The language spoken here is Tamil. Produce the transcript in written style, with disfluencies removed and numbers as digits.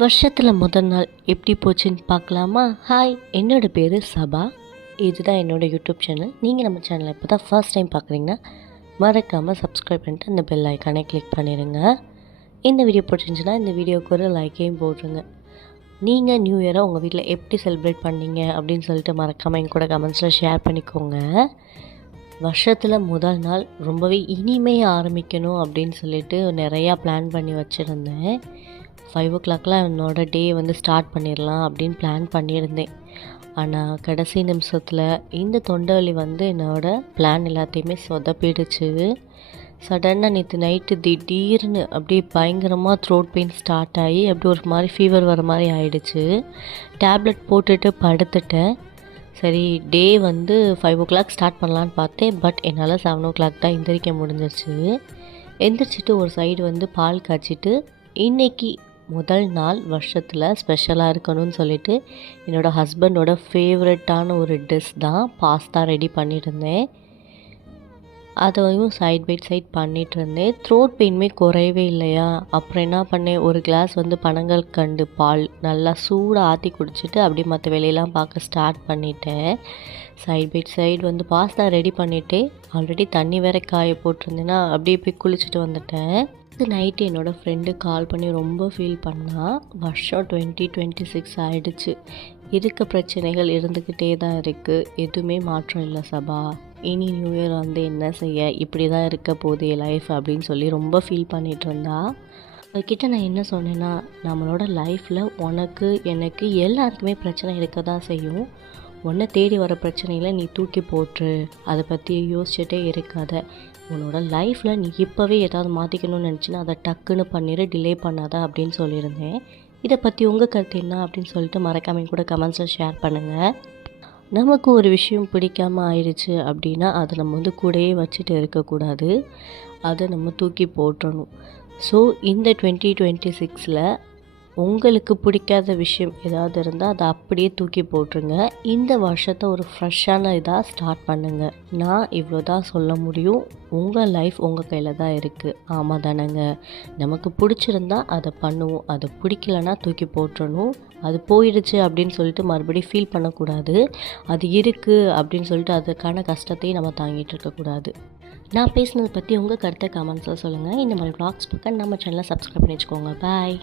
வருஷத்தில் முதல் நாள் எப்படி போச்சுன்னு பார்க்கலாமா? ஹாய், என்னோடய பேர் சபா. இதுதான் என்னோடய யூடியூப் சேனல். நீங்கள் நம்ம சேனலை இப்போ தான் ஃபர்ஸ்ட் டைம் பார்க்குறீங்கன்னா மறக்காமல் சப்ஸ்கிரைப் பண்ணிட்டு அந்த பெல் ஐக்கானே கிளிக் பண்ணிடுங்க. இந்த வீடியோ பிடிச்சிருந்துச்சுன்னா இந்த வீடியோவுக்கு ஒரு லைக்கையும் போட்டுருங்க. நீங்கள் நியூ இயரை உங்கள் வீட்டில் எப்படி செலிப்ரேட் பண்ணீங்க அப்படின்னு சொல்லிட்டு மறக்காமல் என் கூட கமெண்ட்ஸில் ஷேர் பண்ணிக்கோங்க. வருஷத்தில் முதல் நாள் ரொம்பவே இனிமையாக ஆரம்பிக்கணும் அப்படின்னு சொல்லிட்டு நிறையா பிளான் பண்ணி வச்சுருந்தேன். 5 o'clock என்னோடய டே ஸ்டார்ட் பண்ணிடலாம் அப்படின்னு பிளான் பண்ணியிருந்தேன். ஆனால் கடைசி நிமிஷத்தில் இந்த தொண்டை வலி என்னோடய பிளான் எல்லாத்தையுமே சொதப்பிடுச்சு. சடனாக நேற்று நைட்டு திடீர்னு அப்படியே பயங்கரமாக த்ரோட் பெயின் ஸ்டார்ட் ஆகி அப்படி ஒரு மாதிரி ஃபீவர் வர மாதிரி ஆயிடுச்சு. டேப்லெட் போட்டுட்டு படுத்துட்டேன். சரி, டே 5 o'clock ஸ்டார்ட் பண்ணலான்னு பார்த்தேன். பட் என்னால் 7 o'clock தான் எந்திரிக்க முடிஞ்சிச்சு. எந்திரிச்சிட்டு ஒரு சைடு பால் காய்ச்சிட்டு இன்றைக்கி முதல் நாள் வருஷத்தில் ஸ்பெஷலாக இருக்கணும்னு சொல்லிட்டு என்னோடய ஹஸ்பண்டோட ஃபேவரட்டான ஒரு டிஷ் தான் பாஸ்தா ரெடி பண்ணியிருந்தேன். அதையும் சைட் பை சைட் பண்ணிகிட்டு இருந்தேன். த்ரோட் பெயினுமே குறையவே இல்லையா, அப்புறம் என்ன பண்ணேன், ஒரு கிளாஸ் பனங்கற்கண்டு பால் நல்லா சூடாக ஆற்றி குடிச்சிட்டு அப்படியே மற்ற வேலையெல்லாம் பார்க்க ஸ்டார்ட் பண்ணிட்டேன். Side by side pasta ready பண்ணிவிட்டு ஆல்ரெடி தண்ணி வேற காய போட்டிருந்தேன்னா அப்படியே போய் குளிச்சுட்டு வந்துட்டேன். நைட்டு என்னோடய ஃப்ரெண்டு கால் பண்ணி ரொம்ப ஃபீல் பண்ணால். வருஷம் 2026 ஆகிடுச்சு. இருக்க பிரச்சனைகள் இருந்துக்கிட்டே தான் இருக்குது. எதுவுமே மாற்றம் இல்லை சபா. இனி நியூ இயர் என்ன செய்ய, இப்படி தான் இருக்க போகுது லைஃப் அப்படின்னு சொல்லி ரொம்ப ஃபீல் பண்ணிகிட்டு இருந்தா. அதுக்கிட்ட நான் என்ன சொன்னேன்னா, நம்மளோட லைஃப்பில் உனக்கு எனக்கு எல்லாருக்குமே பிரச்சனை இருக்க தான் செய்யும். உன்னை தேடி வர பிரச்சனையில் நீ தூக்கி போட்டுரு, அதை பற்றி யோசிச்சுட்டே இருக்காத. உன்னோட லைஃப்பில் நீ இப்போவே ஏதாவது மாற்றிக்கணும்னு நினச்சின்னா அதை டக்குன்னு பண்ணிடு, டிலே பண்ணாத அப்படின்னு சொல்லியிருந்தேன். இதை பற்றி உங்கள் கருத்து என்ன அப்படின்னு சொல்லிட்டு மறக்காமல் கூட கமெண்ட்ஸில் ஷேர் பண்ணுங்கள். நமக்கு ஒரு விஷயம் பிடிக்காமல் ஆயிடுச்சு அப்படின்னா அதை நம்ம கூடயே வச்சுட்டு இருக்கக்கூடாது, அதை நம்ம தூக்கி போட்டுறணும். ஸோ இந்த 2026 உங்களுக்கு பிடிக்காத விஷயம் ஏதாவது இருந்தால் அதை அப்படியே தூக்கி போட்டுருங்க. இந்த வருஷத்தை ஒரு ஃப்ரெஷ்ஷான இதாக ஸ்டார்ட் பண்ணுங்கள். நான் இவ்வளோ தான் சொல்ல முடியும். உங்கள் லைஃப் உங்கள் கையில் தான் இருக்குது. ஆமாம் தானேங்க? நமக்கு பிடிச்சிருந்தா அதை பண்ணுவோம், அதை பிடிக்கலன்னா தூக்கி போட்டுறணும். அது போயிடுச்சு அப்படின்னு சொல்லிட்டு மறுபடியும் ஃபீல் பண்ணக்கூடாது. அது இருக்குது அப்படின்னு சொல்லிட்டு அதுக்கான கஷ்டத்தையும் நம்ம தாங்கிட்டு இருக்கக்கூடாது. நான் பேசுனதை பற்றி உங்கள் கருத்தை கமெண்ட்ஸில் சொல்லுங்கள். இந்த மாதிரி வ்ளாக்ஸ் பார்க்க நம்ம சேனலை சப்ஸ்கிரைப் பண்ணி வச்சுக்கோங்க. பாய்.